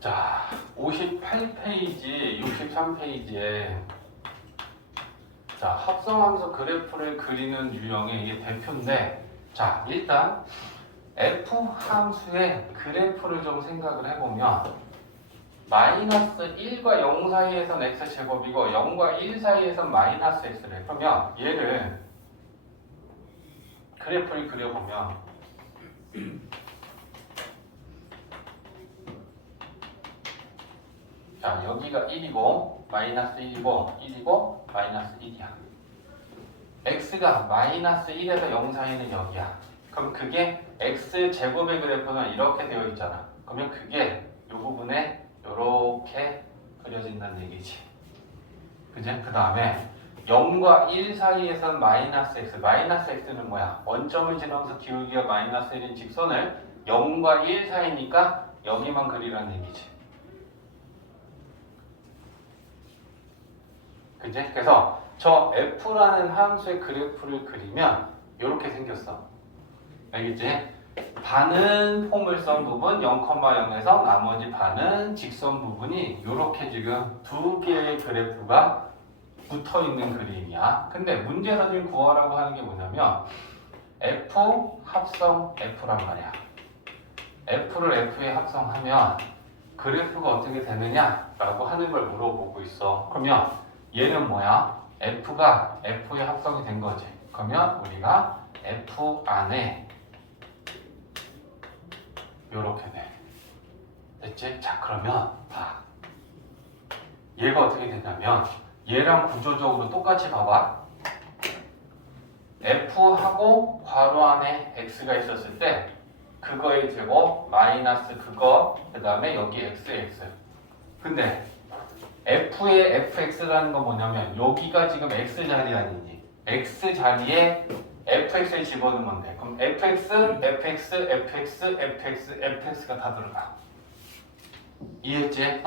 자, 58페이지, 63페이지에 자, 합성함수 그래프를 그리는 유형의 이게 대표인데, 자, 일단 F 함수의 그래프를 좀 생각을 해보면 마이너스 1과 0 사이에선 x제곱이고 0과 1 사이에선 마이너스 x래. 그러면 얘를 그래프를 그려보면 자, 여기가 1이고 마이너스 1이고 1이고 마이너스 1이야. x가 마이너스 1에서 0 사이는 여기야. 그럼 그게 x제곱의 그래프는 이렇게 되어 있잖아. 그러면 그게 이 부분에 이렇게 그려진다는 얘기지. 그지? 그 다음에 0과 1 사이에선 마이너스 x. 마이너스 x는 뭐야? 원점을 지나면서 기울기가 마이너스 1인 직선을 0과 1 사이니까 여기만 그리라는 얘기지. 그지? 그래서 저 f라는 함수의 그래프를 그리면 이렇게 생겼어. 알겠지? 반은 포물선 부분 0,0에서 나머지 반은 직선 부분이 이렇게 지금 두 개의 그래프가 붙어 있는 그림이야. 근데 문제에서 지금 구하라고 하는 게 뭐냐면 f 합성 f란 말이야. f를 f에 합성하면 그래프가 어떻게 되느냐 라고 하는 걸 물어보고 있어. 그러면 얘는 뭐야? f가 f에 합성이 된 거지. 그러면 우리가 f 안에 요렇게 돼. 됐지? 자, 그러면 봐. 얘가 어떻게 되냐면 얘랑 구조적으로 똑같이 봐봐. f하고 괄호 안에 x가 있었을 때 그거의 제곱 마이너스 그거 그 다음에 여기 x. 근데 f의 fx라는 건 뭐냐면 여기가 지금 x 자리 아니니? x 자리에 fx를 집어넣으면 돼. 그럼 fx, fx, fx, fx, fx가 다 들어가. 이해했지?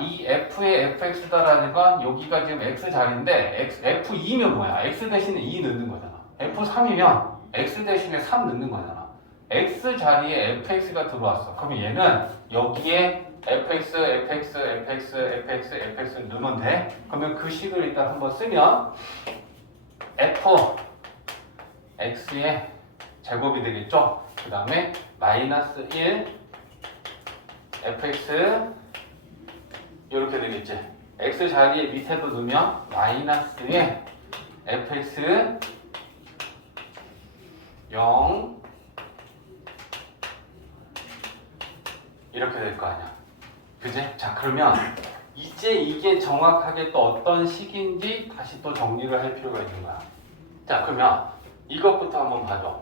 이 f의 fx다라는 건 여기가 지금 x 자리인데 f2면 뭐야? x 대신에 2 넣는 거잖아. f3이면 x 대신에 3 넣는 거잖아. x 자리에 fx가 들어왔어. 그러면 얘는 여기에 fx, fx, fx, fx, fx를 넣으면 돼. 그러면 그 식을 일단 한번 쓰면 f x의 제곱이 되겠죠? 그 다음에 마이너스 1 fx 이렇게 되겠지? x 자리에 밑에도 넣으면 마이너스의 fx 0 이렇게 될 거 아니야. 그지? 자, 그러면 이제 이게 정확하게 또 어떤 식인지 다시 또 정리를 할 필요가 있는 거야. 자, 그러면 이것부터 한번 봐줘.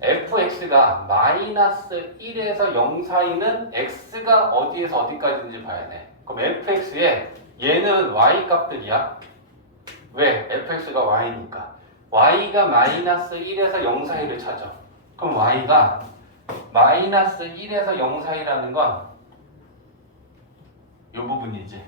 fx가 마이너스 1에서 0 사이는 x가 어디에서 어디까지인지 봐야 돼. 그럼 fx에 얘는 y 값들이야. 왜? fx가 y니까. y가 마이너스 1에서 0 사이를 찾아. 그럼 y가 마이너스 1에서 0 사이라는 건 이 부분이지.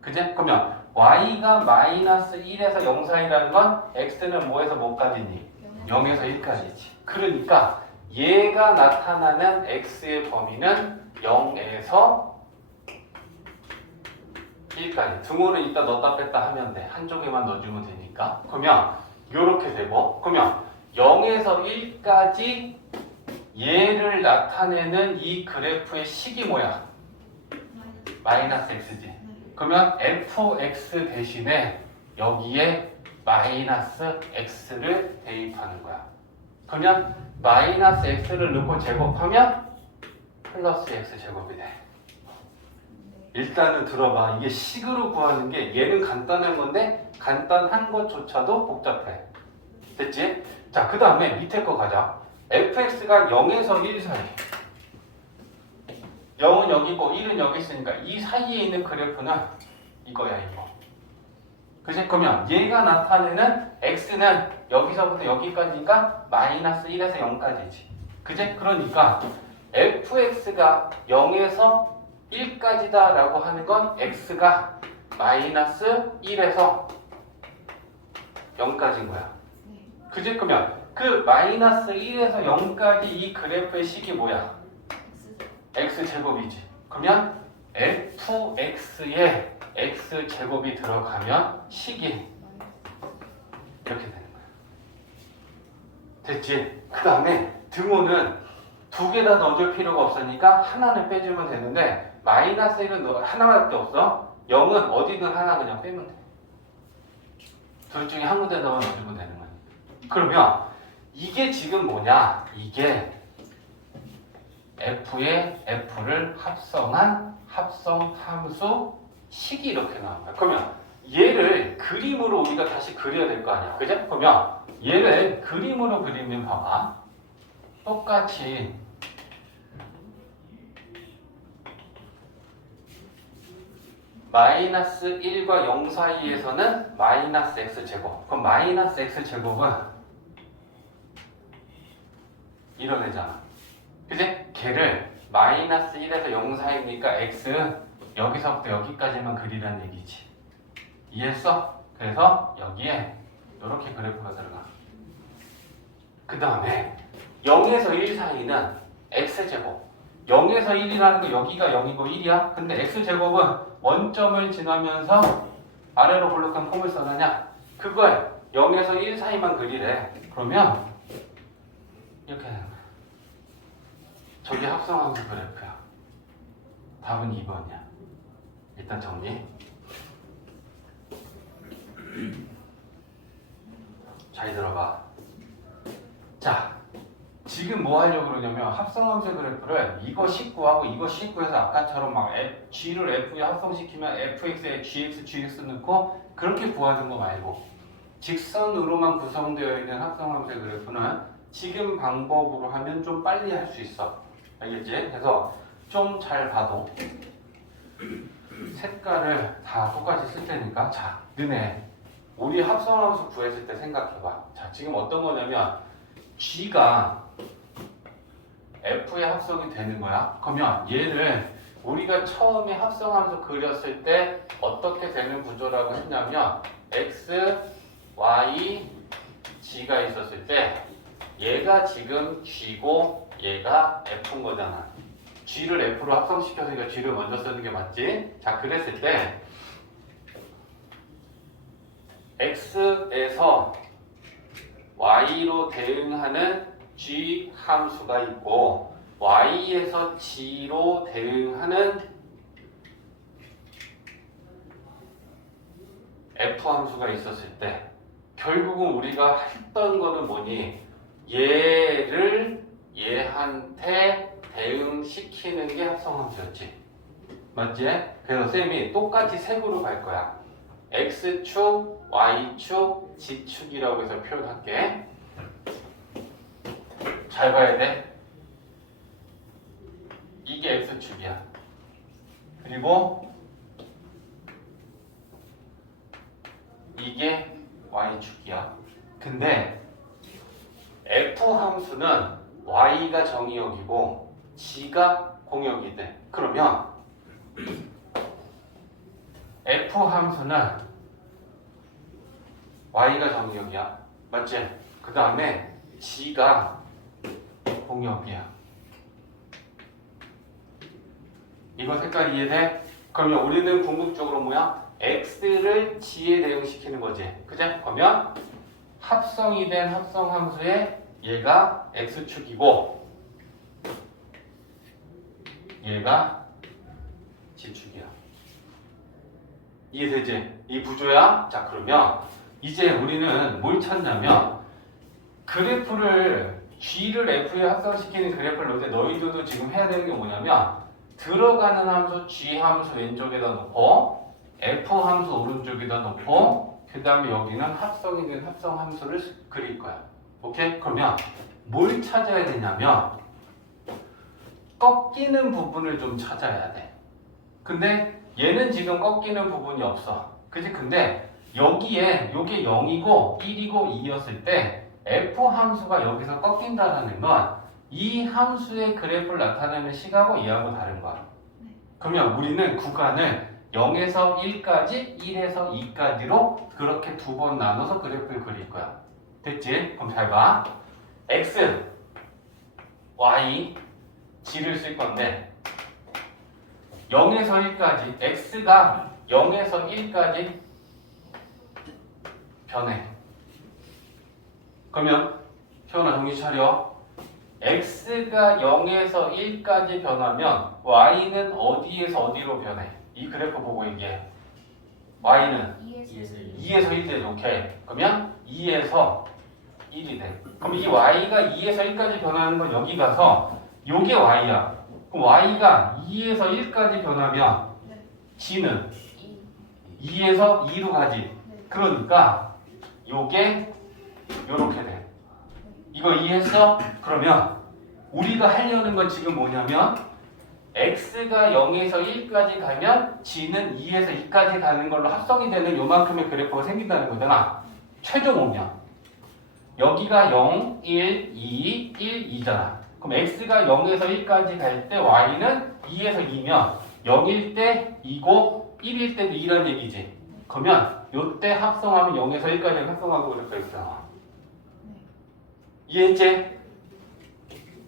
그지? 그러면 y가 마이너스 1에서 0 사이라는 건 x는 뭐에서 뭐까지니? 0에서 1까지지. 그러니까 얘가 나타나는 x의 범위는 0에서 1까지. 등호는 이따 넣었다 뺐다 하면 돼. 한쪽에만 넣어주면 되니까. 그러면 이렇게 되고, 그러면 0에서 1까지 얘를 나타내는 이 그래프의 식이 뭐야? 마이너스 x지. 그러면 fx 대신에 여기에 마이너스 x를 대입하는 거야. 그러면 마이너스 x를 넣고 제곱하면 플러스 x 제곱이 돼. 일단은 들어봐. 이게 식으로 구하는 게 얘는 간단한 건데 간단한 것조차도 복잡해. 됐지? 자, 그 다음에 밑에 거 가자. fx가 0에서 1 사이. 0은 여기고 1은 여기 있으니까 이 사이에 있는 그래프는 이거야, 이거. 그치? 그러면 얘가 나타내는 x는 여기서부터 여기까지니까 마이너스 1에서 0까지지. 그치? 그러니까 fx가 0에서 1까지다 라고 하는 건 x가 마이너스 1에서 0까지인 거야. 그치? 그러면 그 마이너스 1에서 0까지 이 그래프의 식이 뭐야? x제곱이지. 그러면 fx에 x제곱이 들어가면 식이 이렇게 되는 거야. 됐지? 그 다음에 등호는 두 개 다 넣어줄 필요가 없으니까 하나는 빼주면 되는데 마이너스 1은 하나밖에 없어. 0은 어디든 하나 그냥 빼면 돼. 둘 중에 한 군데다만 넣어주면 되는 거야. 그러면 이게 지금 뭐냐? 이게 f에 f를 합성한 합성함수 식이 이렇게 나온 거야. 그러면 얘를 그림으로 우리가 다시 그려야 될 거 아니야. 그죠? 그러면 얘를 그림으로 그리면 봐봐. 똑같이 마이너스 1과 0 사이에서는 마이너스 x제곱. 그럼 마이너스 x제곱은 이런 애잖아. 그지? 걔를 마이너스 1에서 0 사이니까 x 여기서부터 여기까지만 그리라는 얘기지. 이해했어? 그래서 여기에 이렇게 그래프가 들어가. 그 다음에 0에서 1 사이는 x제곱. 0에서 1이라는 거 여기가 0이고 1이야. 근데 x제곱은 원점을 지나면서 아래로 볼록한 폼을 써느냐? 그거에 0에서 1 사이만 그리래. 그러면 이렇게 되는 거야. 저게 합성함수 그래프야. 답은 2번이야. 일단 정리. 잘 들어봐. 자, 지금 뭐 하려고 그러냐면 합성함수 그래프를 이거 19하고 이거 19해서 아까처럼 막 g를 f에 합성시키면 fx에 gx 넣고 그렇게 구하는 거 말고 직선으로만 구성되어 있는 합성함수 그래프는 지금 방법으로 하면 좀 빨리 할 수 있어. 알겠지? 그래서 좀 잘 봐도 색깔을 다 똑같이 쓸 테니까. 자, 너네 우리 합성함수 구했을 때 생각해봐. 자, 지금 어떤 거냐면 g가 f에 합성이 되는 거야. 그러면 얘를 우리가 처음에 합성함수 그렸을 때 어떻게 되는 구조라고 했냐면 x, y, g가 있었을 때 얘가 지금 g고 얘가 f인 거잖아. g를 f로 합성시켰으니까 g를 먼저 쓰는 게 맞지? 자, 그랬을 때 x에서 y로 대응하는 g 함수가 있고 y에서 g로 대응하는 f 함수가 있었을 때 결국은 우리가 했던 거는 뭐니? 얘를 얘한테 대응시키는 게 합성함수였지. 맞지? 그래서 쌤이 똑같이 색으로 갈 거야. x축, y축, g축이라고 해서 표현할게. 잘 봐야 돼. 이게 x축이야. 그리고 이게 y축이야. 근데 f 함수는 y가 정의역이고 g가 공역이 돼. 그러면 f 함수는 y가 정의역이야. 맞지? 그 다음에 g가 공역이야. 이거 색깔 이해돼? 그러면 우리는 궁극적으로 뭐야? x를 g에 대응시키는 거지. 그제? 그러면 합성이 된 합성함수에 얘가 x축이고 얘가 g축이야. 이해되지? 이 구조야? 자, 그러면 이제 우리는 뭘 찾냐면 그래프를 g를 f에 합성시키는 그래프를 넣을 때 너희들도 지금 해야 되는 게 뭐냐면 들어가는 함수 g 함수 왼쪽에다 놓고 f 함수 오른쪽에다 놓고 그 다음에 여기는 합성이 된 합성 함수를 그릴 거야. 오케이? 그러면 뭘 찾아야 되냐면 꺾이는 부분을 좀 찾아야 돼. 근데 얘는 지금 꺾이는 부분이 없어. 그치? 근데 여기에 요게 0이고 1이고 2였을 때 f 함수가 여기서 꺾인다는 건 이 함수의 그래프를 나타내는 식하고 얘하고 다른 거야. 그러면 우리는 구간을 0에서 1까지, 1에서 2까지로 그렇게 두 번 나눠서 그래프를 그릴 거야. 됐지? 그럼 잘 봐. x, y, g를 쓸 건데 0에서 1까지 x가 0에서 1까지 변해. 그러면 태연아 정신 차려. x가 0에서 1까지 변하면 y는 어디에서 어디로 변해? 이 그래프 보고 얘기해. y는 2에서 1 돼. 오케이. 그러면 2에서 1이 돼. 그럼 이 y가 2에서 1까지 변하는 건 여기 가서 요게 y야. 그럼 y가 2에서 1까지 변하면 g는 2에서 2로 가지. 그러니까 요게 요렇게 돼. 이거 이해했어? 그러면 우리가 하려는 건 지금 뭐냐면 x가 0에서 1까지 가면 g는 2에서 2까지 가는 걸로 합성이 되는 요만큼의 그래프가 생긴다는 거잖아. 최종 오면 여기가 0, 1, 2, 1, 2잖아. 그럼 x가 0에서 1까지 갈 때 y는 2에서 2면 0일 때 2고 1일 때도 2란 얘기지. 그러면 요때 합성하면 0에서 1까지 합성하고 그래프가 있잖아. 이해했지?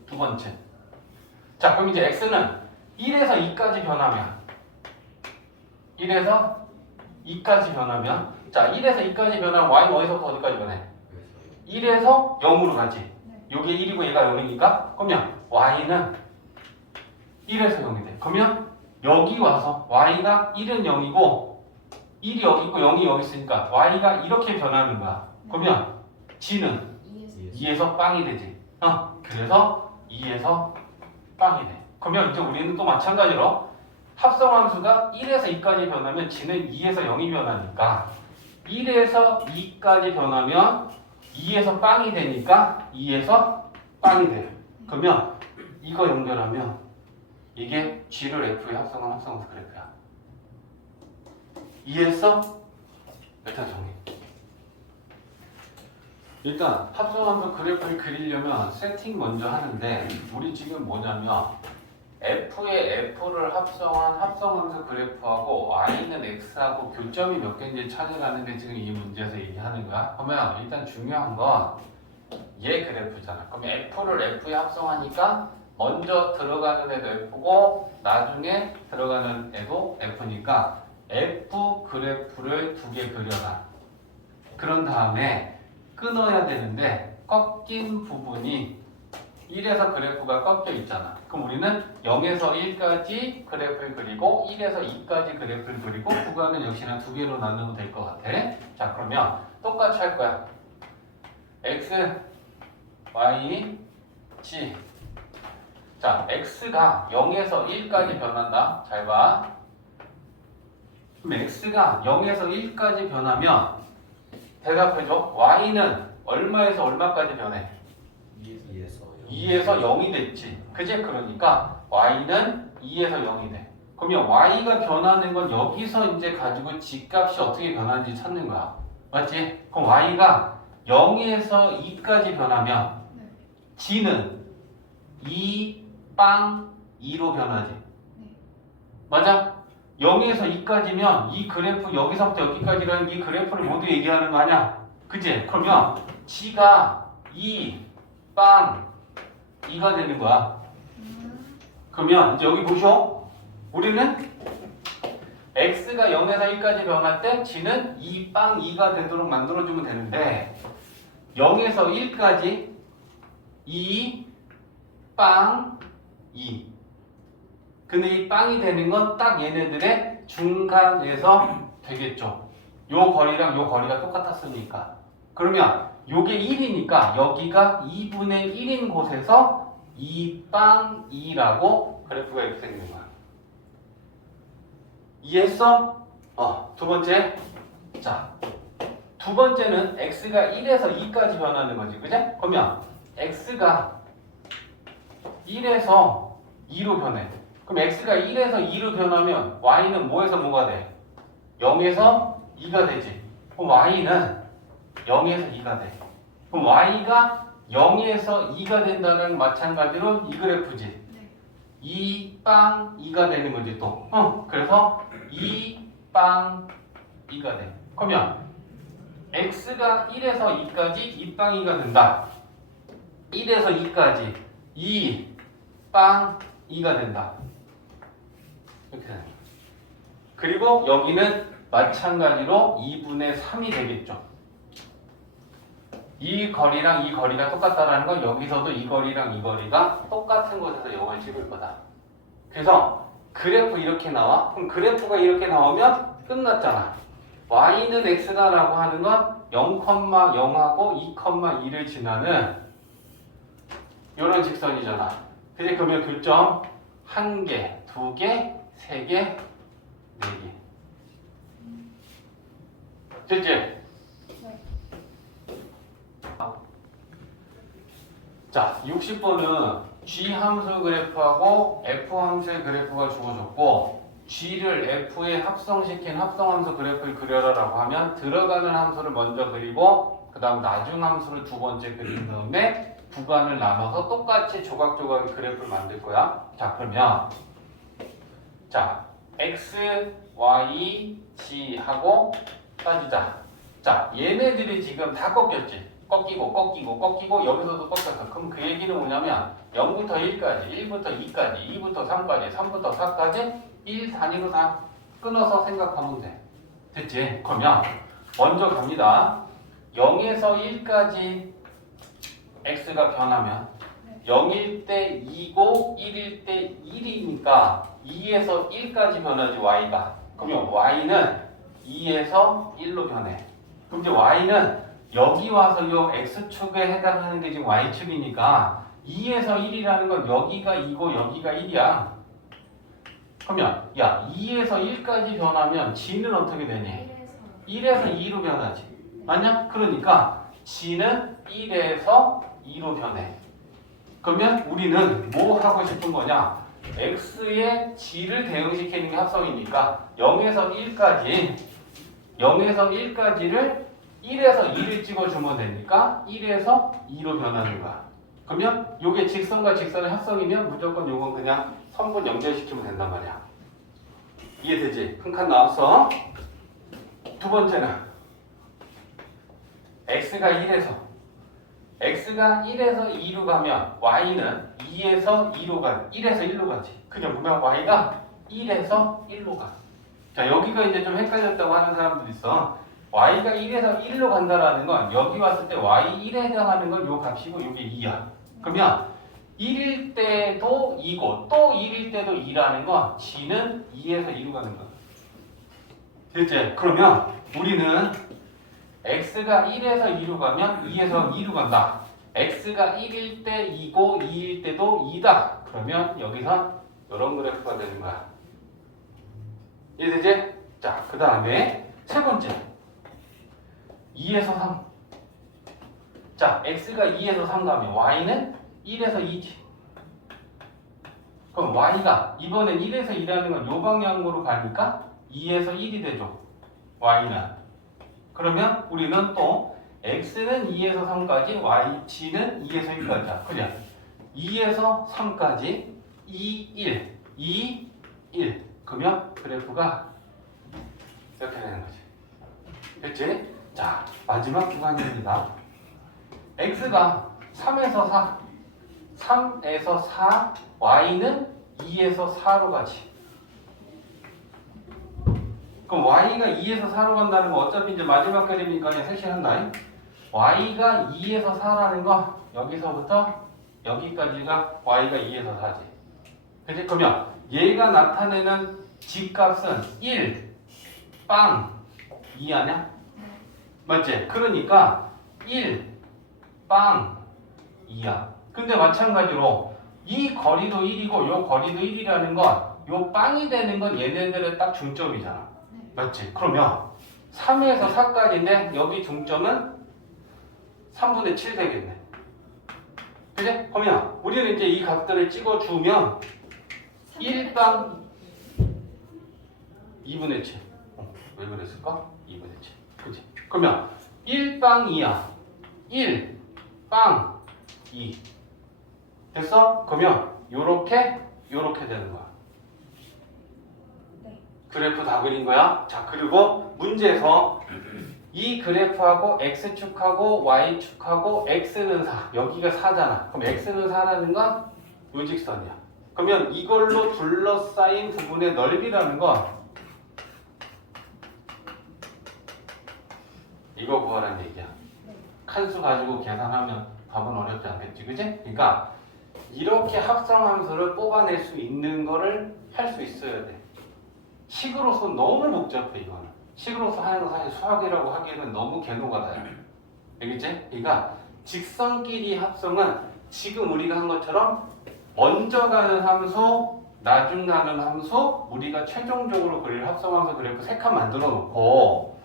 두 번째. 자, 그럼 이제 x는 1에서 2까지 변하면 1에서 2까지 변하면 자, 1에서 2까지 변하면 y는 어디서부터 어디까지 변해? 1에서 0으로 가지. 요게 1이고 얘가 0이니까 그러면 y는 1에서 0이 돼. 그러면 여기 와서 y가 1은 0이고 1이 여기 있고 0이 여기 있으니까 y가 이렇게 변하는 거야. 그러면 g는 2에서 빵이 되지. 그래서 2에서 빵이 돼. 그러면 이제 우리는 또 마찬가지로 합성함수가 1에서 2까지 변하면 g는 2에서 0이 변하니까 1에서 2까지 변하면 2에서 빵이 되니까 2에서 빵이 돼요. 그러면 이거 연결하면 이게 g를 f에 합성한 합성함수 그래프야. 이해했어? 일단 정리. 일단 합성함수 그래프를 그리려면 세팅 먼저 하는데 우리 지금 뭐냐면 f에 f를 합성한 합성함수 그래프하고 y는 x하고 교점이 몇 개인지 찾아가는 게 지금 이 문제에서 얘기하는 거야. 그러면 일단 중요한 건 얘 그래프잖아. 그럼 f를 f에 합성하니까 먼저 들어가는 애도 f고 나중에 들어가는 애도 f니까 f 그래프를 두 개 그려놔. 그런 다음에 끊어야 되는데 꺾인 부분이 1에서 그래프가 꺾여 있잖아. 그럼 우리는 0에서 1까지 그래프를 그리고 1에서 2까지 그래프를 그리고 구간은 역시나 두 개로 나누면 될 것 같아. 자, 그러면 똑같이 할 거야. x, y, g. 자, x가 0에서 1까지 변한다. 잘 봐. 그럼 x가 0에서 1까지 변하면 대답해줘. y는 얼마에서 얼마까지 변해? 2에서 0이 됐지. 그제? 그러니까 y는 2에서 0이 돼. 그러면 y가 변하는 건 여기서 이제 가지고 g값이 어떻게 변하는지 찾는 거야. 맞지? 그럼 y가 0에서 2까지 변하면 g는 2, 빵, 2로 변하지. 맞아? 0에서 2까지면 이 그래프 여기서부터 여기까지라는 이 그래프를 모두 얘기하는 거 아니야? 그치? 그러면 g가 2, 빵, 2가 되는 거야. 그러면 이제 여기 보쇼. 우리는 x가 0에서 1까지 변할 때 g는 2, 빵, 2가 되도록 만들어주면 되는데 0에서 1까지 2, 빵, 2. 근데 이 빵이 되는 건 딱 얘네들의 중간에서 되겠죠. 요 거리랑 요 거리가 똑같았으니까. 그러면 요게 1이니까 여기가 2분의 1인 곳에서 2빵 2라고 그래프가 이렇게 생기는 거야. 이해했어? 두 번째. 자, 두 번째는 x가 1에서 2까지 변하는 거지. 그제? 그러면 x가 1에서 2로 변해. 그럼 x가 1에서 2로 변하면 y는 뭐에서 뭐가 돼? 0에서 2가 되지. 그럼 y는 0에서 2가 돼. 그럼 y가 0에서 2가 된다는 건 마찬가지로 이 그래프지. 2빵 2가 되는 거지 또. 그래서 2빵 2가 돼. 그러면 x가 1에서 2까지 2빵 2가 된다. 1에서 2까지 2빵 2가 된다. 이렇게 되는 거야. 그리고 여기는 마찬가지로 2분의 3이 되겠죠. 이 거리랑 이 거리가 똑같다라는 건 여기서도 이 거리랑 이 거리가 똑같은 곳에서 이걸 찍을 거다. 그래서 그래프 이렇게 나와? 그럼 그래프가 이렇게 나오면 끝났잖아. y는 x다라고 하는 건 0,0하고 2,2를 지나는 이런 직선이잖아. 근데 그러면 교점 1개, 2개, 3개, 4개. 됐지? 네. 자, 60번은 g 함수 그래프하고 f 함수의 그래프가 주어졌고 g를 f에 합성시킨 합성함수 그래프를 그려라라고 하면 들어가는 함수를 먼저 그리고 그 다음 나중 함수를 두 번째 그린 다음에 구간을 나눠서 똑같이 조각조각 그래프를 만들 거야. 자, 그러면 자 x, y, g 하고 따지자. 자, 얘네들이 지금 다 꺾였지. 꺾이고 여기서도 꺾였어. 그럼 그 얘기는 뭐냐면 0부터 1까지, 1부터 2까지, 2부터 3까지, 3부터 4까지 1 단위로 다 끊어서 생각하면 돼. 됐지? 그러면 먼저 갑니다. 0에서 1까지 x가 변하면 0일 때 2고 1일 때 1이니까 2에서 1까지 변하지 y가. 그러면 y는 2에서 1로 변해. 그럼 이제 y는 여기 와서 요 x축에 해당하는 게 지금 y축이니까 2에서 1이라는 건 여기가 2고 여기가 1이야. 그러면 야 2에서 1까지 변하면 g는 어떻게 되니? 1에서 2로 변하지. 맞냐? 그러니까 g는 1에서 2로 변해. 그러면 우리는 뭐 하고 싶은 거냐? x의 g를 대응시키는 게 합성이니까 0에서 1까지를 1에서 2를 찍어주면 되니까 1에서 2로 변하는 거야. 그러면 요게 직선과 직선의 합성이면 무조건 요건 그냥 선분 연결시키면 된단 말이야. 이해되지? 한 칸 나왔어. 두 번째는 x가 1에서 2로 가면 y는 2에서 1에서 1로 가지. 그냥 보면 y가 1에서 1로 가. 자, 여기가 이제 좀 헷갈렸다고 하는 사람들 있어. y가 1에서 1로 간다라는 건 여기 왔을 때 y1에 해당하는 건 요 값이고 요게 2야. 그러면 1일 때도 2고 또 1일 때도 2라는 건 g는 2에서 2로 가는 거야. 됐지? 그러면 우리는 x가 1에서 2로 가면 2에서 2로 간다. x가 1일 때 2고 2일 때도 2다. 그러면 여기서 이런 그래프가 되는 거야. 이해되지? 자, 그 다음에 세 번째 2에서 3. 자, x가 2에서 3 가면 y는 1에서 2지. 그럼 y가 이번엔 1에서 2라는 건 요 방향으로 가니까 2에서 1이 되죠. y는. 그러면 우리는 또 x는 2에서 3까지, g는 2에서 1까지야. 그냥 2에서 3까지 2, 1, 2, 1. 그러면 그래프가 이렇게 되는 거지. 됐지? 자, 마지막 구간입니다. x가 3에서 4, 3에서 4, y는 2에서 4로 가지. 그럼 y가 2에서 4로 간다는 건 어차피 이제 마지막 그림이니까 그냥 색칠한다. y가 2에서 4라는 건 여기서부터 여기까지가 y가 2에서 4지. 그치? 그러면 얘가 나타내는 g값은 1, 빵, 2 아냐? 맞지? 그러니까 1, 빵, 2야. 근데 마찬가지로 이 거리도 1이고 요 거리도 1이라는 건 요 빵이 되는 건 얘네들의 딱 중점이잖아. 맞지? 그러면 3에서 4까지인데 여기 중점은 3분의 7 되겠네. 그치? 그러면 우리는 이제 이 값들을 찍어주면 1빵 2분의 7. 왜 그랬을까? 2분의 7. 그치? 그러면 1빵 2야. 1, 빵, 2. 됐어? 그러면 요렇게 되는 거야. 네. 그래프 다 그린 거야. 자, 그리고 문제에서 이 그래프하고 x축하고 y축하고 x는 4. 여기가 4잖아. 그럼 x는 4라는 건 요 직선이야. 그러면 이걸로 둘러싸인 부분의 넓이라는 건 이거 구하라는 얘기야. 칸수 가지고 계산하면 답은 어렵지 않겠지, 그지? 그러니까 이렇게 합성함수를 뽑아낼 수 있는 거를 할 수 있어야 돼. 식으로서 너무 복잡해, 이거는. 식으로서 하는 거 사실 수학이라고 하기에는 너무 궤도가 나요. 알겠지? 그러니까 직선끼리 합성은 지금 우리가 한 것처럼 먼저 가는 함수, 나중 가는 함수, 우리가 최종적으로 그릴 합성함수 그래프 3칸 만들어 놓고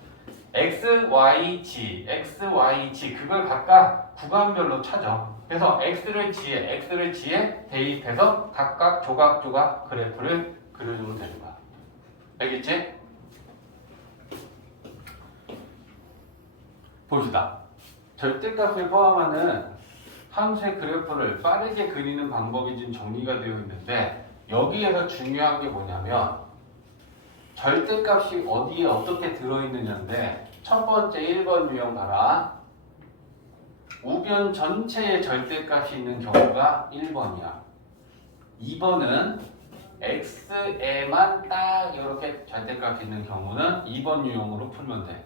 x, y, g, x, y, g 그걸 각각 구간별로 찾아. 그래서 x를 g에 대입해서 각각 조각조각 그래프를 그려주면 되는 거야. 알겠지? 봅시다. 절대값을 포함하는 함수의 그래프를 빠르게 그리는 방법이 지금 정리가 되어 있는데 여기에서 중요한 게 뭐냐면 절대값이 어디에 어떻게 들어있느냐인데 첫 번째 1번 유형 봐라. 우변 전체에 절대값이 있는 경우가 1번이야. 2번은 x에만 딱 이렇게 절대값이 있는 경우는 2번 유형으로 풀면 돼.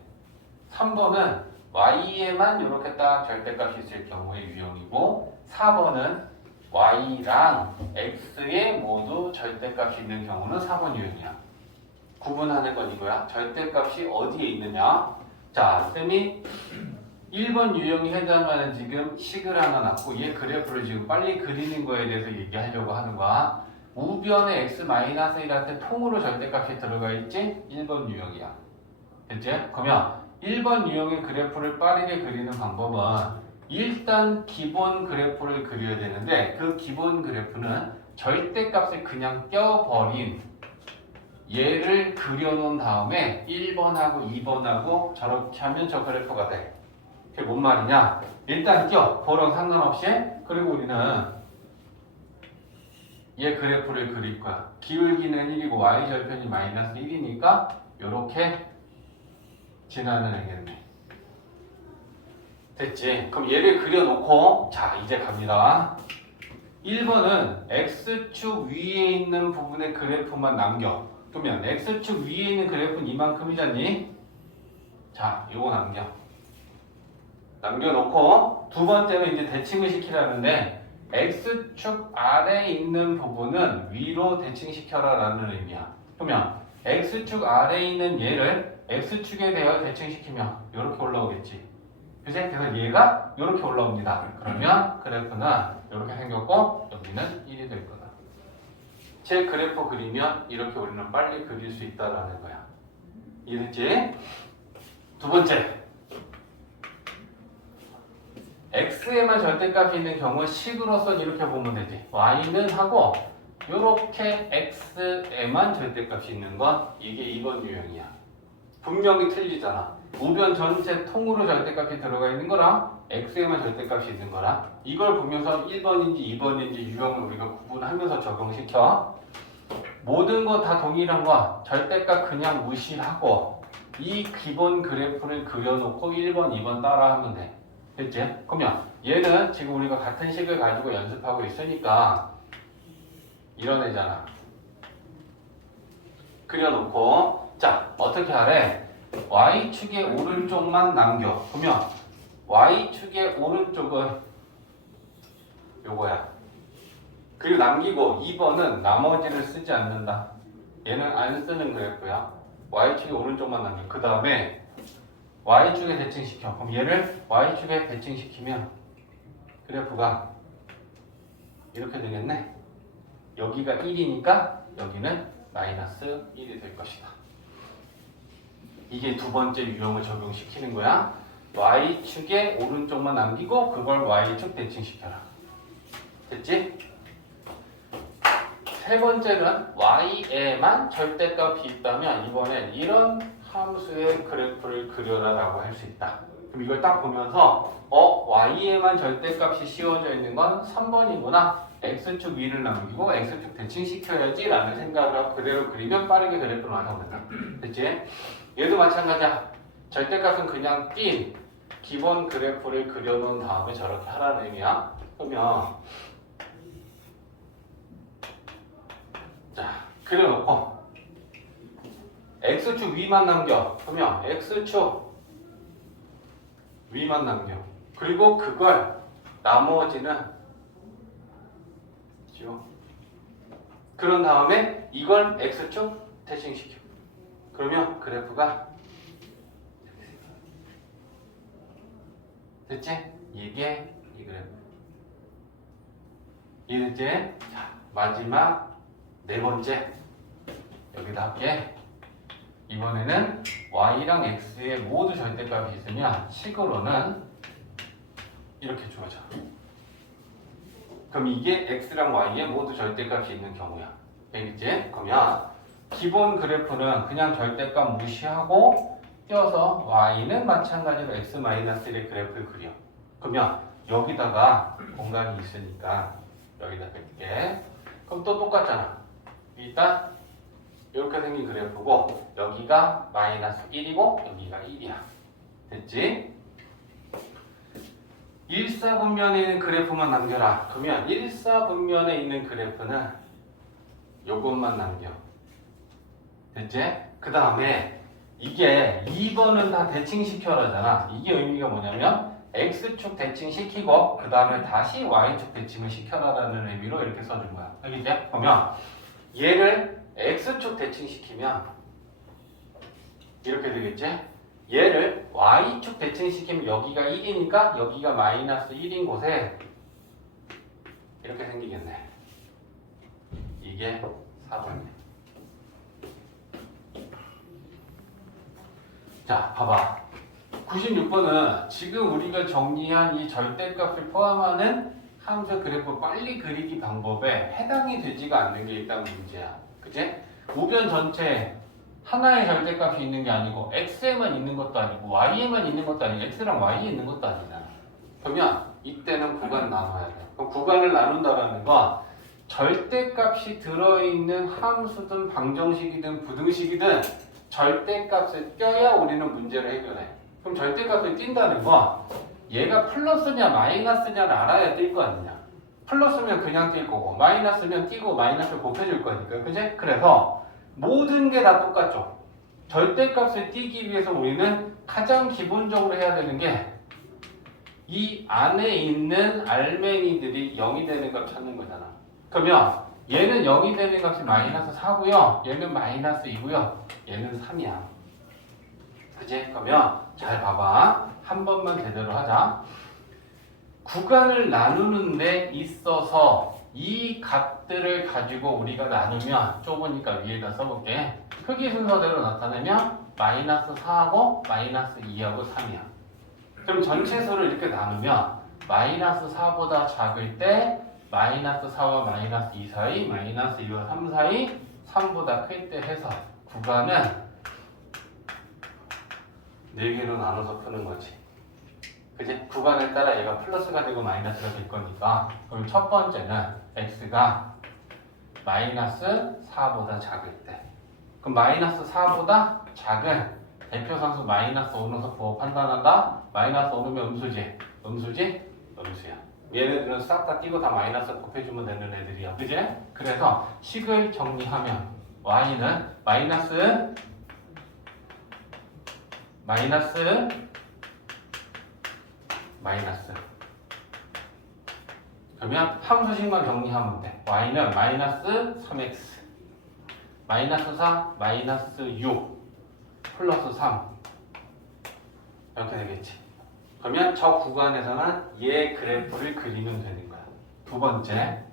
3번은 y에만 이렇게 딱 절대값이 있을 경우의 유형이고 4번은 y랑 x에 모두 절대값이 있는 경우는 4번 유형이야. 구분하는 건 이거야. 절대값이 어디에 있느냐. 자, 쌤이 1번 유형이 해당하는 지금 식을 하나 놨고 얘 그래프를 지금 빨리 그리는 거에 대해서 얘기하려고 하는 거야. 우변에 x-1한테 통으로 절대값이 들어가 있지? 1번 유형이야. 됐지? 그러면 1번 유형의 그래프를 빠르게 그리는 방법은 일단 기본 그래프를 그려야 되는데 그 기본 그래프는 절대값을 그냥 껴버린 얘를 그려놓은 다음에 1번하고 2번하고 저렇게 하면 저 그래프가 돼. 그게 뭔 말이냐? 일단 껴. 그거랑 상관없이. 그리고 우리는 얘 그래프를 그릴 거야. 기울기는 1이고 y절편이 마이너스 1이니까 이렇게 진화는 애겠네. 됐지? 그럼 얘를 그려놓고 자 이제 갑니다. 1번은 x축 위에 있는 부분의 그래프만 남겨. 그러면 x축 위에 있는 그래프는 이만큼이잖니? 자 요거 남겨놓고 두 번째는 이제 대칭을 시키라는데 x축 아래에 있는 부분은 위로 대칭시켜라 라는 의미야. 그러면 x축 아래에 있는 얘를 x축에 대하여 대칭시키면 이렇게 올라오겠지. 그치? 그래서 얘가 이렇게 올라옵니다. 그러면 그래프는 이렇게 생겼고 여기는 1이 될 거다. 제 그래프 그리면 이렇게 우리는 빨리 그릴 수 있다라는 거야. 이해됐지? 두 번째 x에만 절대값이 있는 경우 식으로서 이렇게 보면 되지. y는 하고 이렇게 x에만 절대값이 있는 건 이게 2번 유형이야. 분명히 틀리잖아. 우변 전체 통으로 절대값이 들어가 있는 거랑 x에만 절대값이 있는 거랑 이걸 보면서 1번인지 2번인지 유형을 우리가 구분하면서 적용시켜. 모든 거 다 동일한 거 절대값 그냥 무시하고 이 기본 그래프를 그려놓고 1번, 2번 따라하면 돼. 됐지? 그러면 얘는 지금 우리가 같은 식을 가지고 연습하고 있으니까 이런 애잖아. 그려놓고 자 어떻게 하래? y축의 오른쪽만 남겨. 그러면 y축의 오른쪽은 요거야. 그리고 남기고 2번은 나머지를 쓰지 않는다. 얘는 안 쓰는 그래프야. y축의 오른쪽만 남겨. 그 다음에 y축에 대칭시켜. 그럼 얘를 y축에 대칭시키면 그래프가 이렇게 되겠네. 여기가 1이니까 여기는 마이너스 1이 될 것이다. 이게 두 번째 유형을 적용시키는 거야. y축에 오른쪽만 남기고 그걸 y축 대칭시켜라. 됐지? 세 번째는 y에만 절대값이 있다면 이번엔 이런 함수의 그래프를 그려라 라고 할 수 있다. 그럼 이걸 딱 보면서 y에만 절대값이 씌워져 있는 건 3번이구나. x축 위를 남기고 x축 대칭시켜야지 라는 생각을 하고 그대로 그리면 빠르게 그래프를 완성된다. 됐지? 얘도 마찬가지야. 절대값은 그냥 띈 기본 그래프를 그려놓은 다음에 저렇게 하라는 의미야. 그러면 그려놓고 x축 위만 남겨. 그러면 x축 위만 남겨. 그리고 그걸 나머지는 지워. 그런 다음에 이걸 x축 대칭시켜. 그러면 그래프가 됐지? 이게 이 그래프. 이랬지? 자, 마지막 네 번째 여기다 할게. 이번에는 y랑 x의 모두 절대값이 있으면 식으로는 이렇게 주어져. 그럼 이게 x랑 y의 모두 절대값이 있는 경우야. 알겠지? 그러면 기본 그래프는 그냥 절대값 무시하고 띄어서 y는 마찬가지로 x-1의 그래프를 그려. 그러면 여기다가 공간이 있으니까 여기다 뺄게. 그럼 또 똑같잖아. 일단 이렇게 생긴 그래프고 여기가 마이너스 1이고 여기가 1이야. 됐지? 일사분면에 있는 그래프만 남겨라. 그러면 일사분면에 있는 그래프는 요것만 남겨. 됐지? 그 다음에 이게 2번은 다 대칭시켜라잖아. 이게 의미가 뭐냐면 x축 대칭시키고 그 다음에 다시 y축 대칭을 시켜라라는 의미로 이렇게 써준 거야. 알겠지? 그러면 얘를 x축 대칭시키면 이렇게 되겠지? 얘를 y축 대칭시키면 여기가 1이니까 여기가 마이너스 1인 곳에 이렇게 생기겠네. 이게 4번이야. 자, 봐봐. 96번은 지금 우리가 정리한 이 절대값을 포함하는 함수 그래프 빨리 그리기 방법에 해당이 되지가 않는 게 일단 문제야. 그치? 우변 전체에 하나의 절대값이 있는 게 아니고 x에만 있는 것도 아니고 y에만 있는 것도 아니고 x랑 y에 있는 것도 아니잖아. 그러면 이때는 구간을 나눠야 돼. 그럼 구간을 나눈다라는 건 절대값이 들어있는 함수든 방정식이든 부등식이든 절대값을 껴야 우리는 문제를 해결해. 그럼 절대값을 띈다는 건 얘가 플러스냐 마이너스냐를 알아야 뛸 거 아니냐. 플러스면 그냥 뛸 거고 마이너스면 띄고 마이너스를 곱해줄 거니까. 그지? 그래서 모든 게 다 똑같죠. 절대값을 띄기 위해서 우리는 가장 기본적으로 해야 되는 게 이 안에 있는 알맹이들이 0이 되는 걸 찾는 거잖아. 그러면 얘는 0이 되는 값이 마이너스 4고요. 얘는 마이너스 2고요. 얘는 3이야. 그치? 그러면 잘 봐봐. 한 번만 제대로 하자. 구간을 나누는 데 있어서 이 값들을 가지고 우리가 나누면 좁으니까 위에다 써볼게. 크기 순서대로 나타내면 마이너스 4하고 마이너스 2하고 3이야. 그럼 전체 수를 이렇게 나누면 마이너스 4보다 작을 때 마이너스 4와 마이너스 2 사이, 마이너스 2와 3 사이, 3보다 클 때 해서 구간은 4개로 나눠서 푸는 거지. 그치? 구간을 따라 얘가 플러스가 되고 마이너스가 될 거니까. 그럼 첫 번째는 x가 마이너스 4보다 작을 때. 그럼 마이너스 4보다 작은 대표 상수 마이너스 5넣어서 부호 판단한다. 마이너스 5넣으면 음수지. 음수지? 음수야. 얘네들은 싹 다 띄고 다 마이너스 곱해주면 되는 애들이야. 그지? 그래서 식을 정리하면 y는 마이너스 그러면 함수식만 정리하면 돼. y는 마이너스 3x 마이너스 4 마이너스 6 플러스 3 이렇게 되겠지. 그러면 저 구간에서는 얘 그래프를 그리면 되는 거야. 두 번째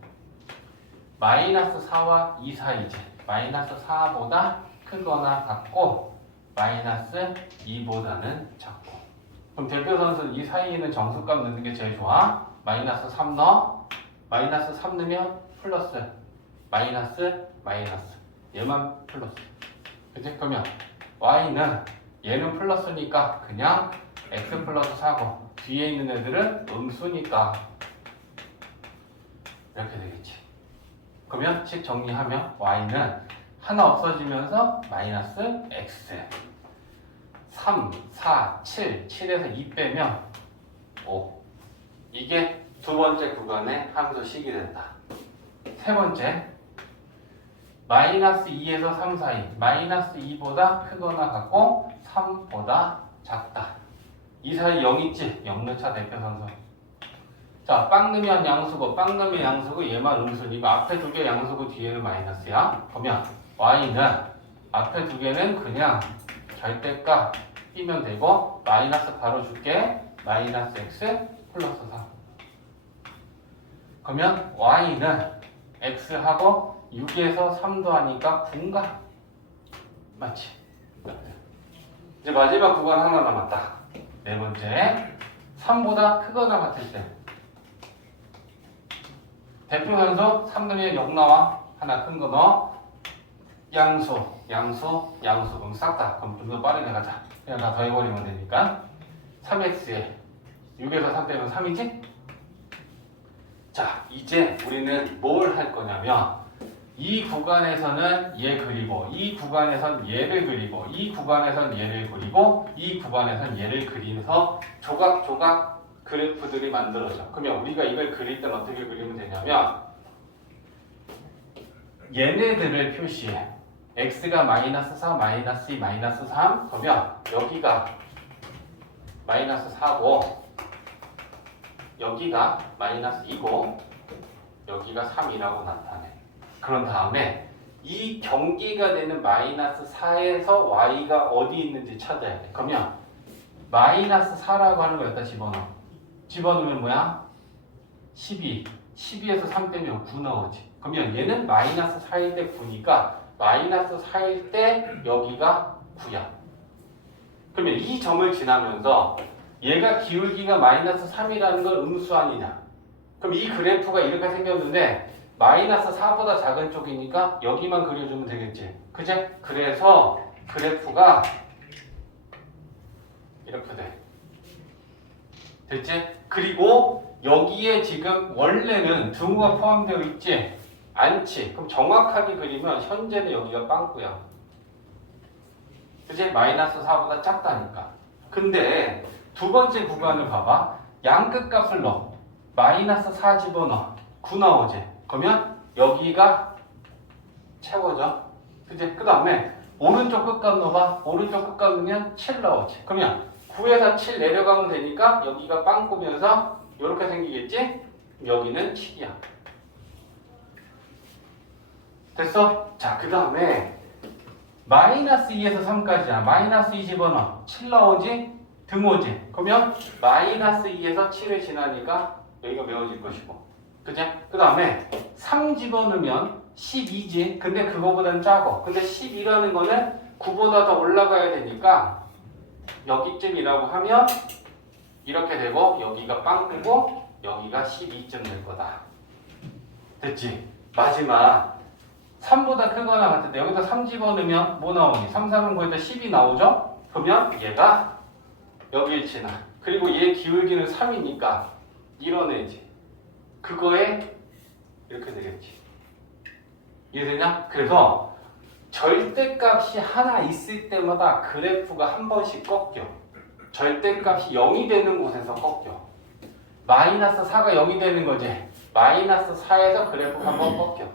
마이너스 4와 2 사이지. 마이너스 4보다 크거나 같고 마이너스 2보다는 작고. 그럼 대표 선수 이 사이에는 정수값 넣는 게 제일 좋아. 마이너스 3 넣어. 마이너스 3 넣으면 플러스 마이너스 마이너스 얘만 플러스. 그치? 그러면 y는 얘는 플러스니까 그냥 x 플러스 4고 뒤에 있는 애들은 음수니까 이렇게 되겠지. 그러면 식 정리하면 y는 하나 없어지면서 마이너스 x 3, 4, 7, 7에서 2 빼면 5. 이게 두 번째 구간의 함수식이 된다. 세 번째 마이너스 2에서 3 사이 마이너스 2보다 크거나 같고 3보다 작다. 이 사이 0 있지? 0 넣자 대표선수. 자, 빵 넣으면 양수고 빵 넣으면 양수고 얘만 음수니까 앞에 두 개 양수고 뒤에는 마이너스야. 그러면 y는 앞에 두 개는 그냥 절대값 띄면 되고 마이너스 바로 줄게. 마이너스 x 플러스 3. 그러면 y는 x하고 6에서 3도 하니까 9인가? 맞지? 이제 마지막 구간 하나 남았다. 네 번째 3보다 크거나 같을 때 대표선수 3 넣으면 0 나와. 하나 큰 거 넣어. 양수 그럼 싹 다. 그럼 좀 더 빠르게 가자. 그냥 다 더해버리면 되니까 3x에 6에서 3 빼면 3이지? 자, 이제 우리는 뭘 할 거냐면 이 구간에서는 얘 그리고 이 구간에선 얘를 그리고 이 구간에선 얘를 그리고 이 구간에선 얘를 그리면서 조각조각 그래프들이 만들어져. 그러면 우리가 이걸 그릴 땐 어떻게 그리면 되냐면 얘네들을 표시해. x가 마이너스 4, 마이너스 2, 마이너스 3 그러면 여기가 마이너스 4고 여기가 마이너스 2고 여기가 3이라고 나타내. 그런 다음에 이 경계가 되는 마이너스 4에서 y가 어디 있는지 찾아야 돼. 그러면 마이너스 4라고 하는 거 여기다 집어넣어. 집어넣으면 뭐야? 12. 12에서 3 빼면 9 나오지. 그러면 얘는 마이너스 4일 때 9니까 마이너스 4일 때 여기가 9야. 그러면 이 점을 지나면서 얘가 기울기가 마이너스 3이라는 건 음수 아니냐? 그럼 이 그래프가 이렇게 생겼는데 마이너스 4보다 작은 쪽이니까 여기만 그려주면 되겠지. 그제? 그래서 그래프가 이렇게 돼. 됐지? 그리고 여기에 지금 원래는 등호가 포함되어 있지? 않지? 그럼 정확하게 그리면 현재는 여기가 빵꾸야. 그치? 마이너스 4보다 작다니까. 근데 두 번째 구간을 봐봐. 양끝값을 넣어. 마이너스 4 집어넣어. 9 나오지? 그러면 여기가 채워져. 그치? 그 다음에 오른쪽 끝값 넣어봐. 오른쪽 끝값 넣으면 7 나오지. 그러면 9에서 7 내려가면 되니까 여기가 빵꾸면서 이렇게 생기겠지? 여기는 7이야. 됐어? 자, 그 다음에 마이너스 2에서 3까지야. 마이너스 2 집어넣어. 7 나오지? 등호지? 그러면 마이너스 2에서 7을 지나니까 여기가 메워질 것이고. 그치? 그 다음에 3 집어넣으면 12지? 근데 그거보단 작아. 근데 12라는 거는 9보다 더 올라가야 되니까 여기쯤이라고 하면 이렇게 되고 여기가 빵꾸고 여기가 12쯤 될 거다. 됐지? 마지막 3보다 크거나 같은데 여기다 3 집어넣으면 뭐 나오니? 3, 3은 거기다 10이 나오죠? 그러면 얘가 여기를 지나. 그리고 얘 기울기는 3이니까 이뤄내지. 그거에 이렇게 되겠지. 이해되냐? 그래서 절대값이 하나 있을 때마다 그래프가 한 번씩 꺾여. 절대값이 0이 되는 곳에서 꺾여. 마이너스 4가 0이 되는 거지. 마이너스 4에서 그래프가 한 번 꺾여.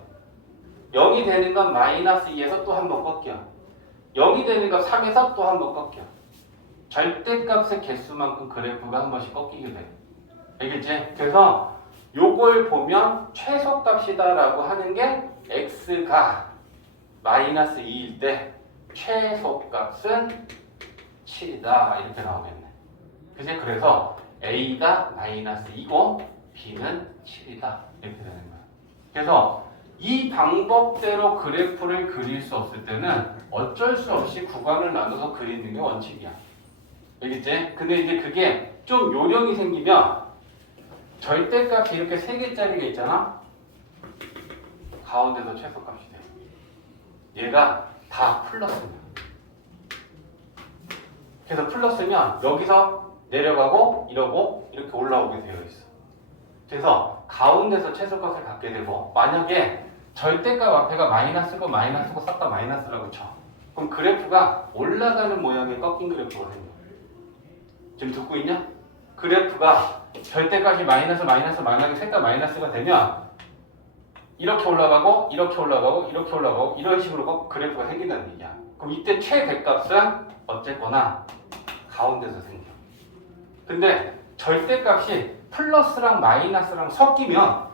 0이 되는 건 마이너스 2에서 또 한 번 꺾여. 0이 되는 건 3에서 또 한 번 꺾여. 절대값의 개수만큼 그래프가 한 번씩 꺾이게 돼. 알겠지? 그래서 요걸 보면 최소값이다라고 하는 게 x가 마이너스 2일 때 최소값은 7이다 이렇게 나오겠네. 그치? 그래서 a가 마이너스 2고 b는 7이다 이렇게 되는 거야. 그래서 이 방법대로 그래프를 그릴 수 없을 때는 어쩔 수 없이 구간을 나눠서 그리는 게 원칙이야. 알겠지? 근데 이제 그게 좀 요령이 생기면 절대값이 이렇게 3개짜리가 있잖아? 가운데서 최소값이 돼. 얘가 다 플러스야. 그래서 플러스면 여기서 내려가고 이러고 이렇게 올라오게 되어 있어. 그래서 가운데서 최소값을 갖게 되고 만약에 절대값 앞에가 마이너스고 마이너스고 싹 다 마이너스라고 쳐. 그럼 그래프가 올라가는 모양의 꺾인 그래프가 생겨. 지금 듣고 있냐? 그래프가 절대값이 마이너스 만약에 셋 다 마이너스가 되면 이렇게 올라가고 이렇게 올라가고 이렇게 올라가고 이런 식으로 그래프가 생긴다는 얘기야. 그럼 이때 최대값은 어쨌거나 가운데서 생겨. 근데 절대값이 플러스랑 마이너스랑 섞이면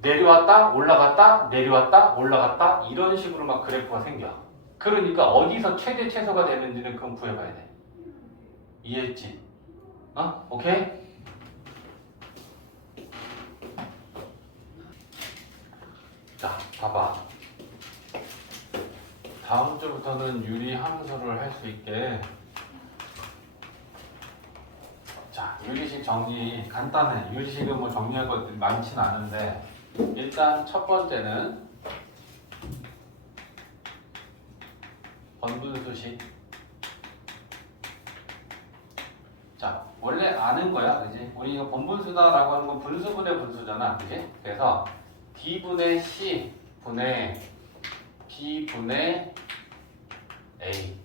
내려왔다 올라갔다 내려왔다 올라갔다 이런 식으로 막 그래프가 생겨. 그러니까 어디서 최대 최소가 되는지는 그건 구해봐야 돼. 이해했지? 오케이? 자, 봐봐. 다음 주부터는 유리 함수를 할 수 있게. 자, 유리식 정리 간단해. 유리식은 뭐 정리할 것들이 많지는 않은데 일단 첫 번째는 번분수식. 자, 원래 아는 거야, 그지? 우리 이거 번분수다라고 하는 건 분수분의 분수잖아, 그지? 그래서 D분의 C 분의 B 분의 A.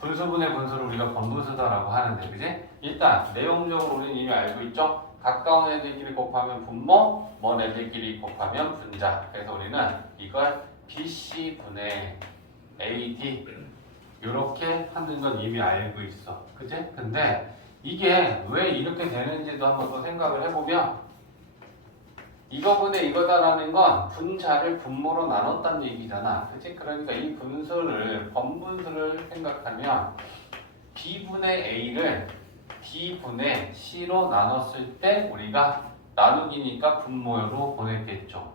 분수분의 분수를 우리가 번분수다라고 하는데, 그지? 일단 내용적으로 우리는 이미 알고 있죠? 가까운 애들끼리 곱하면 분모, 먼 애들끼리 곱하면 분자. 그래서 우리는 이걸 BC 분의 AD 이렇게 하는 건 이미 알고 있어, 그지? 근데 이게 왜 이렇게 되는지도 한번 또 생각을 해보면 이거분의 이거다라는 건 분자를 분모로 나눴다는 얘기잖아, 그치? 그러니까 이 분수를 번분수를 생각하면 B분의 A를 D분의 C로 나눴을 때 우리가 나누기니까 분모로 보냈겠죠.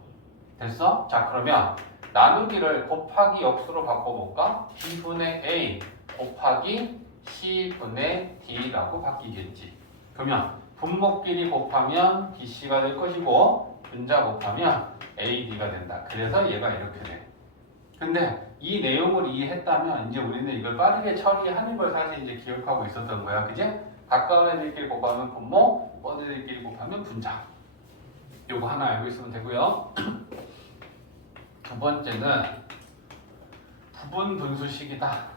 됐어? 자, 그러면 나누기를 곱하기 역수로 바꿔볼까? B분의 A 곱하기 C분의 D라고 바뀌겠지. 그러면 분모끼리 곱하면 BC가 될 것이고 분자 곱하면 AD가 된다. 그래서 얘가 이렇게 돼. 근데 이 내용을 이해했다면 이제 우리는 이걸 빠르게 처리하는 걸 사실 이제 기억하고 있었던 거야. 그지? 가까운 애들끼리 곱하면 분모, 먼 애들끼리 곱하면 분자. 요거 하나 알고 있으면 되고요. 두 번째는 부분 분수식이다.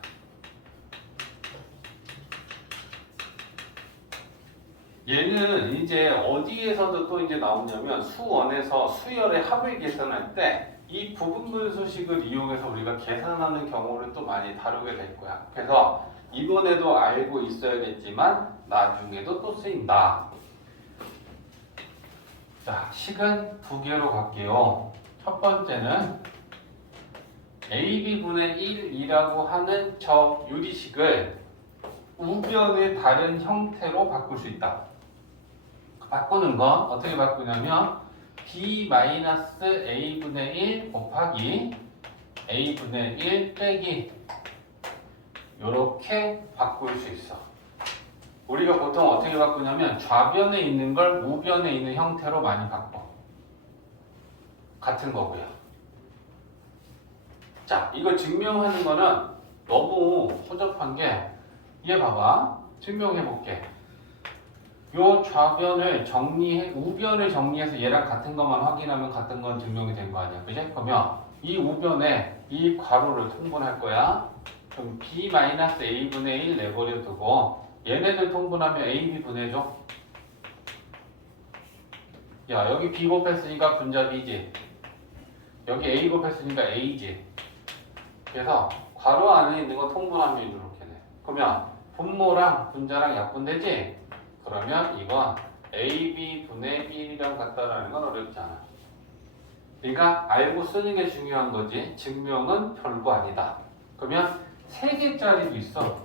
얘는 이제 어디에서도 또 이제 나오냐면 수원에서 수열의 합을 계산할 때 이 부분 분수식을 이용해서 우리가 계산하는 경우를 또 많이 다루게 될 거야. 그래서 이번에도 알고 있어야겠지만 나중에도 또 쓰인다. 자, 식은 두 개로 갈게요. 첫 번째는 AB분의 1이라고 하는 저 유리식을 우변의 다른 형태로 바꿀 수 있다. 바꾸는 건 어떻게 바꾸냐면 B-A분의 1 곱하기 A분의 1 빼기 이렇게 바꿀 수 있어. 우리가 보통 어떻게 바꾸냐면 좌변에 있는 걸 우변에 있는 형태로 많이 바꿔. 같은 거고요. 자, 이거 증명하는 거는 너무 허접한 게 얘 봐봐. 증명해 볼게. 요 좌변을 정리해, 우변을 정리해서 얘랑 같은 것만 확인하면 같은 건 증명이 된 거 아니야. 그지? 그러면 이 우변에 이 괄호를 통분할 거야. 그럼 B-A분의 1 내버려 두고 얘네들 통분하면 AB 분해줘. 야, 여기 B 곱했으니까 분자 B지. 여기 A 곱했으니까 A지. 그래서 괄호 안에 있는 거 통분하면 이렇게 돼. 그러면 분모랑 분자랑 약분되지? 그러면 이건 AB분의 1이랑 같다라는 건 어렵지 않아. 그러니까 알고 쓰는 게 중요한 거지 증명은 별거 아니다. 그러면 3개짜리도 있어.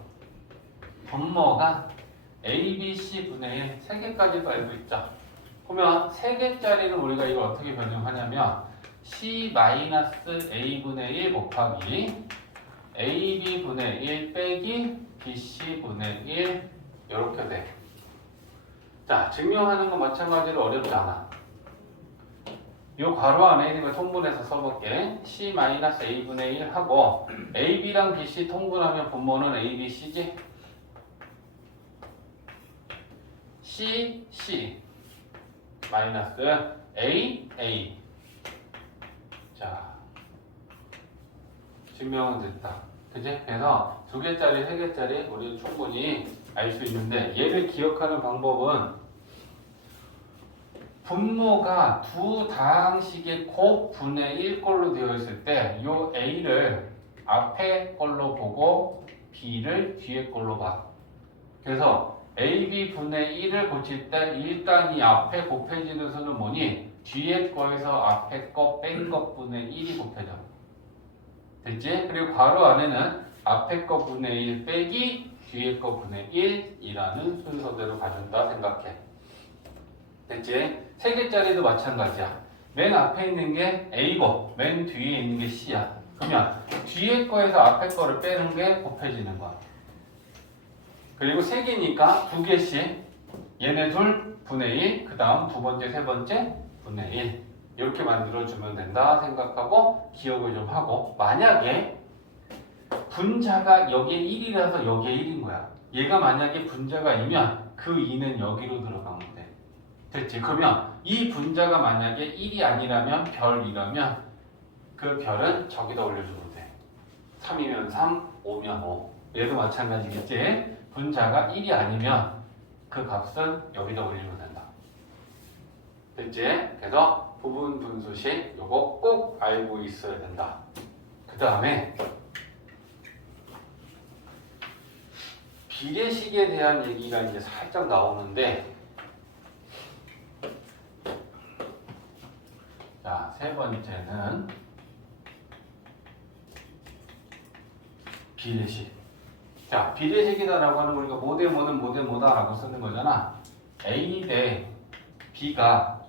분모가 ABC분의 1 3개까지도 알고 있죠. 그러면 3개짜리는 우리가 이걸 어떻게 변형하냐면 C-A분의 1 곱하기 AB분의 1 빼기 BC분의 1 이렇게 돼. 자, 증명하는 건 마찬가지로 어렵지 않아. 이 괄호 안에 있는 걸 통분해서 써볼게. C-A분의 1 하고 AB랑 BC 통분하면 분모는 ABC지? C 마이너스 A. 자, 증명은 됐다. 그치? 그래서 2개짜리, 3개짜리 우리 충분히 알 수 있는데 얘를 기억하는 방법은 분모가 두 다항식의 곱분의 1꼴로 되어 있을 때 요 A를 앞에 걸로 보고 B를 뒤에 걸로 봐. 그래서 AB 분의 1을 고칠 때 일단 이 앞에 곱해지는 수는 뭐니? 뒤에 거에서 앞에 거 뺀 것분의 1이 곱해져. 됐지? 그리고 괄호 안에는 앞에 거 분의 1 빼기 뒤에 거 분의 1이라는 순서대로 가준다 생각해. 됐지? 세 개짜리도 마찬가지야. 맨 앞에 있는 게 A고 맨 뒤에 있는 게 C야. 그러면 뒤에 거에서 앞에 거를 빼는 게 곱해지는 거야. 그리고 세 개니까 두 개씩 얘네 둘 분의 1, 그 다음 두 번째, 세 번째 분의 1 이렇게 만들어주면 된다 생각하고 기억을 좀 하고, 만약에 분자가 여기에 1이라서 여기에 1인 거야. 얘가 만약에 분자가 2면 그 2는 여기로 들어가면 돼. 됐지? 그러면 이 분자가 만약에 1이 아니라면 별이라면 그 별은 저기다 올려주면 돼. 3이면 3, 5면 5. 얘도 마찬가지겠지? 분자가 1이 아니면 그 값은 여기다 올리면 된다. 됐지? 그래서 부분 분수식 요거 꼭 알고 있어야 된다. 그 다음에 비례식에 대한 얘기가 이제 살짝 나오는데, 자, 세 번째는 비례식. 자, 비례식이다라고 하는 거 우리가 뭐 대 뭐는 뭐 대 뭐다라고 쓰는 거잖아. A 대 B가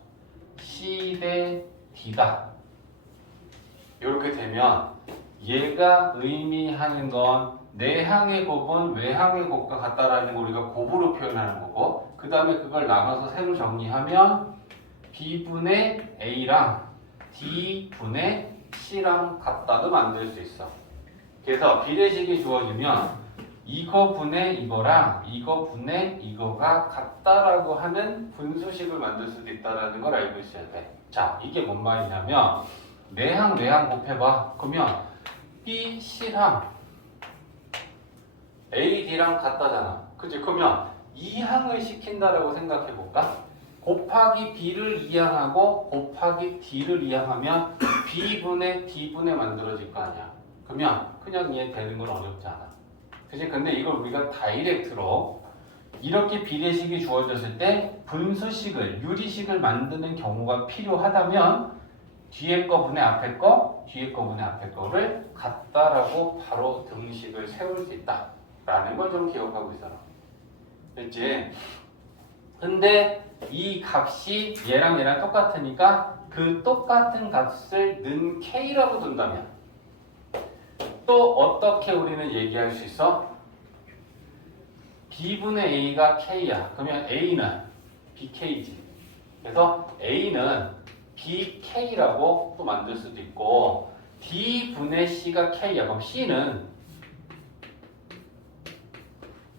C 대 D다. 이렇게 되면 얘가 의미하는 건 내항의 곱은 외항의 곱과 같다라는 거 우리가 곱으로 표현하는 거고, 그 다음에 그걸 나눠서 새로 정리하면 B분의 A랑 D분의 C랑 같다도 만들 수 있어. 그래서 비례식이 주어지면 이거 분의 이거랑 이거 분의 이거가 같다라고 하는 분수식을 만들 수도 있다는 걸 알고 있어야 돼. 자, 이게 뭔 말이냐면 내항 곱해봐. 그러면 B, C랑 A, D랑 같다잖아. 그치? 그러면 2항을 시킨다라고 생각해 볼까? 곱하기 B를 2항하고 곱하기 D를 2항하면 B분의 D분의 만들어질 거 아니야. 그러면 그냥 얘 되는 건 어렵지 않아. 그치? 근데 이걸 우리가 다이렉트로 이렇게 비례식이 주어졌을 때 분수식을, 유리식을 만드는 경우가 필요하다면 뒤에 거 분의 앞에 거, 뒤에 거 분의 앞에 거를 같다라고 바로 등식을 세울 수 있다 라는 걸 좀 기억하고 있어라. 됐지? 근데 이 값이 얘랑 얘랑 똑같으니까 그 똑같은 값을 는 K라고 둔다면 또 어떻게 우리는 얘기할 수 있어? B분의 A가 K야. 그러면 A는 BK지. 그래서 A는 BK라고 또 만들 수도 있고, D분의 C가 K야. 그럼 C는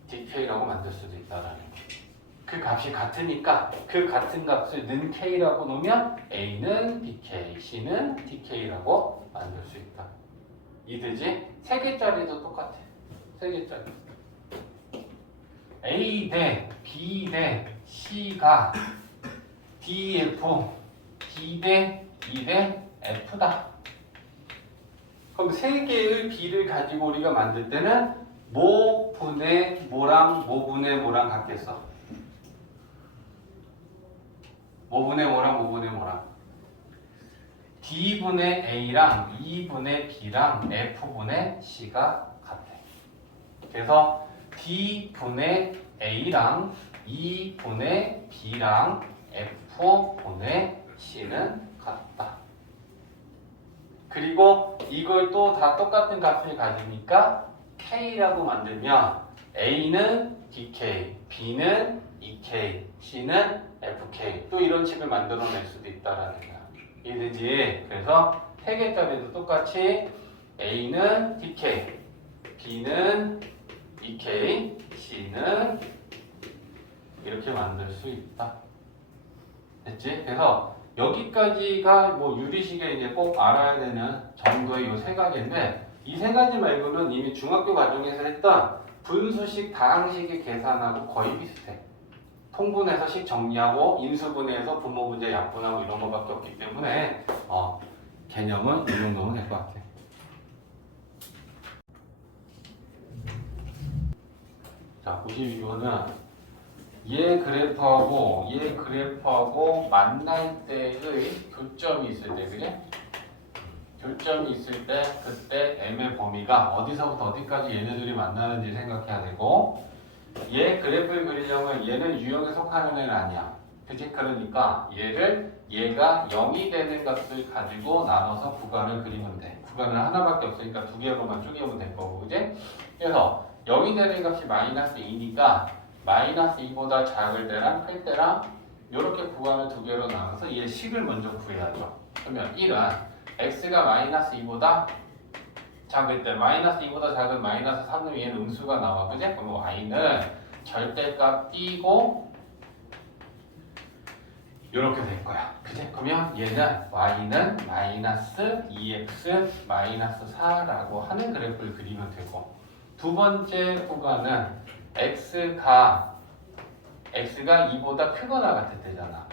DK라고 만들 수도 있다라는 거. 그 값이 같으니까 그 같은 값을 는 K라고 놓으면 A는 BK, C는 DK라고 만들 수 있다. 이되지? 세 개짜리도 똑같아. 세 개짜리. A 대 B 대 C가 DF, D 대 E 대 F다. 그럼 세 개의 B를 가지고 우리가 만들 때는 뭐 분의 뭐랑 뭐 분의 뭐랑 같겠어? 뭐 분의 뭐랑 뭐 분의 뭐랑? D분의 A랑 E분의 B랑 F분의 C가 같아. 그래서 D분의 A랑 E분의 B랑 F분의 C는 같다. 그리고 이걸 또 다 똑같은 값을 가지니까 K라고 만들면 A는 DK, B는 EK, C는 FK 또 이런 식을 만들어낼 수도 있다라는 거야. 이해되지? 그래서 세 개짜리도 똑같이 A는 DK, B는 EK, C는 이렇게 만들 수 있다. 됐지? 그래서 여기까지가 뭐 유리식에 이제 꼭 알아야 되는 정도의 요 세 가지인데, 이 세 가지 말고는 이미 중학교 과정에서 했던 분수식, 다항식의 계산하고 거의 비슷해. 통분해서 식 정리하고 인수분해해서 분모분제 약분하고 이런 거밖에 없기 때문에 개념은 이 정도면 될 것 같아요. 자, 92번은 얘 그래프하고 만날 때의 교점이 있을 때, 그래? 교점이 있을 때 그때 M의 범위가 어디서부터 어디까지 얘네들이 만나는지 생각해야 되고, 얘 그래프를 그리려면 얘는 유형에 속하는 애는 아니야. 그치? 그러니까 얘가 0이 되는 값을 가지고 나눠서 구간을 그리면 돼. 구간은 하나밖에 없으니까 두 개로만 쪼개면 될 거고, 그치? 그래서 0이 되는 값이 마이너스 2니까 마이너스 2보다 작을 때랑 클 때랑 이렇게 구간을 두 개로 나눠서 얘 식을 먼저 구해야죠. 그러면 1은 x가 마이너스 2보다 작을 때 마이너스 2보다 작은 마이너스 3은 얘는 음수가 나와. 그지? 그럼 y는 절대값 띄고 이렇게 될 거야. 그지? 그러면 얘는 y는 마이너스 2x 마이너스 4라고 하는 그래프를 그리면 되고, 두 번째 구간은 x가 2보다 크거나 같을 때잖아.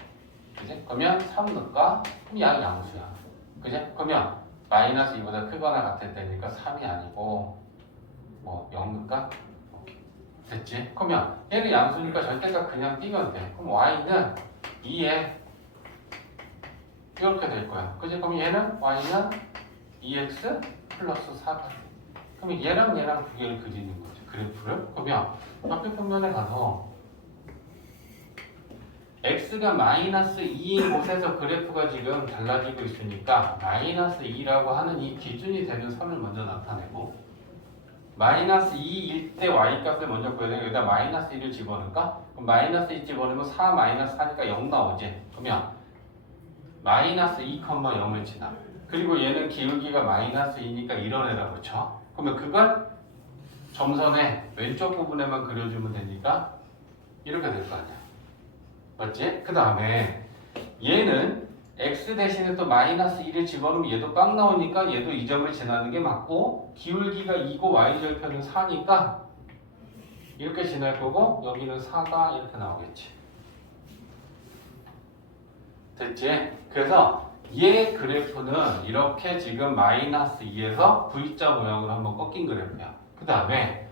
그지? 그러면 3 넣을까? 그럼 양 양수야. 그지? 그러면 마이너스 2보다 크거나 같을 때니까 3이 아니고 0 넣을까? 됐지? 그러면 얘는 양수니까 절대값 그냥 띄면 돼. 그럼 y는 2에 이렇게 될 거야. 그지? 그럼 얘는 y는 2x 플러스 4가 돼. 그럼 얘랑 두 개를 그리는 거지, 그래프를. 그러면 옆에 평면에 가서 x가 마이너스 2인 곳에서 그래프가 지금 달라지고 있으니까 마이너스 2라고 하는 이 기준이 되는 선을 먼저 나타내고, 마이너스 2일 때 y값을 먼저 구해야 되니까 여기다 마이너스 2를 집어넣을까? 그럼 마이너스 2 집어넣으면 4 마이너스 4니까 0 나오지? 그러면 마이너스 2,0을 지나. 그리고 얘는 기울기가 마이너스 2니까 이런 애라고 그쵸? 그러면 그걸 점선의 왼쪽 부분에만 그려주면 되니까 이렇게 될 거 아니야. 맞지? 그 다음에 얘는 x 대신에 또 마이너스 1을 집어넣으면 얘도 빵 나오니까 얘도 이 점을 지나는 게 맞고, 기울기가 2고 y절편은 4니까 이렇게 지날 거고, 여기는 4가 이렇게 나오겠지. 됐지? 그래서 얘 그래프는 이렇게 지금 마이너스 2에서 V자 모양으로 한번 꺾인 그래프야. 그 다음에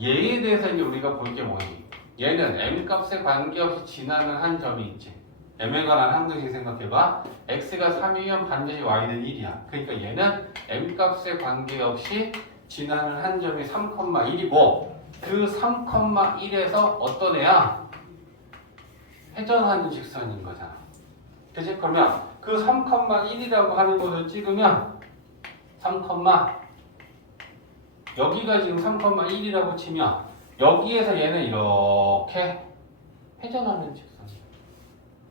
얘에 대해서 이제 우리가 볼 게 뭐니? 얘는 m값에 관계없이 지나는 한 점이 있지. m에 관한 항등식 생각해봐. x가 3이면 반드시 y는 1이야. 그러니까 얘는 m값에 관계없이 지나는 한 점이 3,1이고, 그 3,1에서 어떤 애야? 회전하는 직선인 거잖아. 그치? 그러면 그 3,1이라고 하는 것을 찍으면 여기가 지금 3,1이라고 치면 여기에서 얘는 이렇게 회전하는 직선이야.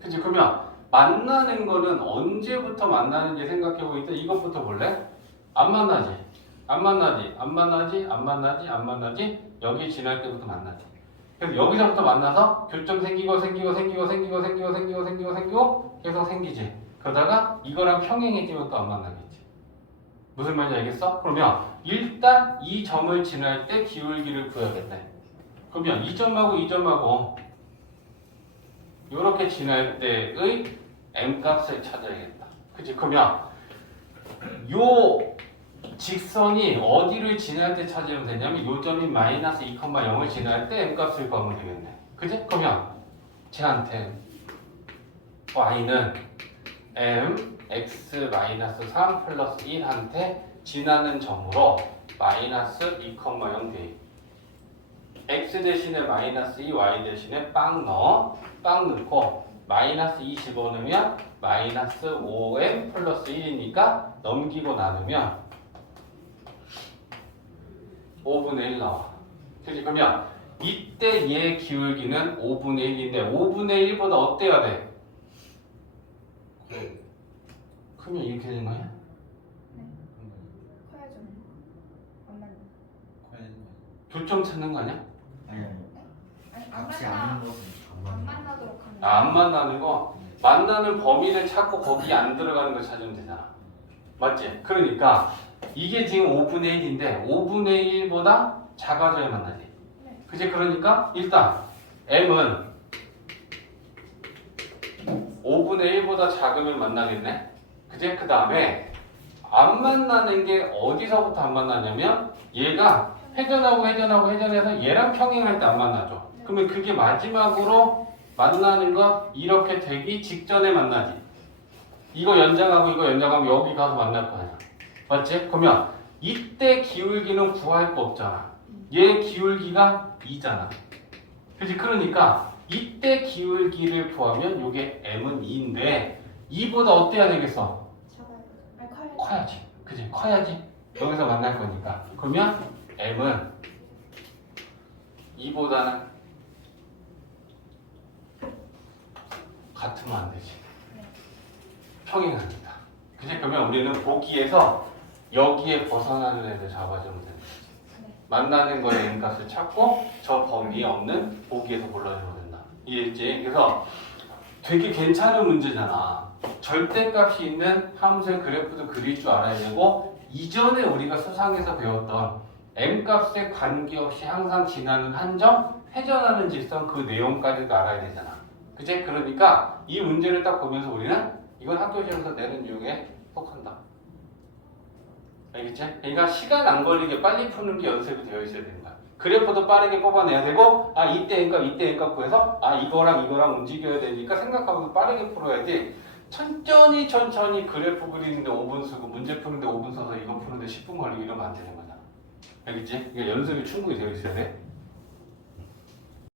그치? 그러면 만나는 거는 언제부터 만나는지 생각해보고 있다. 이것부터 볼래? 안 만나지? 여기 지날 때부터 만나지. 그래서 여기서부터 만나서 교점 생기고 계속 생기지. 그러다가 이거랑 평행이 뛰면 또 안 만나겠지. 무슨 말인지 알겠어? 그러면 일단 이 점을 지날 때 기울기를 구해야겠네. 그러면 이 점하고 이렇게 지날 때의 m값을 찾아야겠다. 그치? 그러면 요 직선이 어디를 지날 때 찾으면 되냐면 요 점이 마이너스 2,0을 지날 때 m값을 구하면 되겠네. 그치? 그러면 쟤한테 y는 mx-3 플러스 1한테 지나는 점으로 마이너스 2,0 돼. x 대신에 마이너스 2, y 대신에 빵 넣고 마이너스 2 집어넣으면 마이너스 5m 플러스 1이니까 넘기고 나누면 5분의 1 나와. 그치? 그러면 이때 얘 기울기는 5분의 1인데 5분의 1보다 어때야 돼? 크면 이렇게 되는 거야? 네. 커야죠. 안 맞는. 교점 찾는 거 아니야? 아니 같이 않는 것은 안 만나도록 하는. 안 만나는 거, 만나는 범위를 찾고 거기 안 들어가는 거 찾으면 되잖아. 맞지? 그러니까 이게 지금 5분의 1인데 5분의 1보다 작아져야 만나지. 네. 그치? 그러니까 일단 m은 5분의 1보다 작으면 만나겠네. 그제? 그 다음에 안 만나는 게 어디서부터 안 만나냐면 얘가 회전해서 얘랑 평행할 때 안 만나죠. 그러면 그게 마지막으로 만나는 건 이렇게 되기 직전에 만나지. 이거 연장하면 여기 가서 만날 거 아니야. 맞지? 그러면 이때 기울기는 구할 거 없잖아. 얘 기울기가 2잖아. 그치? 그러니까 이때 기울기를 구하면 이게 m은 2인데 2보다 어때야 되겠어? 작아요. 아니 커야죠. 커야지. 그치? 커야지. 여기서 만날 거니까. 그러면 m은 2보다는 같으면 안 되지. 평행합니다. 그치? 그러면 우리는 보기에서 여기에 벗어나는 애들 잡아주면 되는 거지. 네. 만나는 거에 n값을 찾고 저 범위에 없는 보기에서 골라주면 된다. 이해했지? 그래서 되게 괜찮은 문제잖아. 절대값이 있는 함수의 그래프도 그릴 줄 알아야 되고 이전에 우리가 수상에서 배웠던 m값에 관계없이 항상 지나는 한정, 회전하는 직선 그 내용까지도 알아야 되잖아. 그치? 그러니까 이 문제를 딱 보면서 우리는 이건 학교 시험에서 내는 유형에 속한다. 알겠지? 그러니까 시간 안 걸리게 빨리 푸는 게 연습이 되어 있어야 되는 거야. 그래프도 빠르게 뽑아내야 되고 이때 n값 구해서 이거랑 움직여야 되니까 생각하면서 빠르게 풀어야지. 천천히 그래프 그리는데 5분 쓰고 문제 푸는데 5분 써서 이거 푸는데 10분 걸리고 이러면 안 되는 거잖아. 알겠지? 그러니까 연습이 충분히 되어 있어야 돼.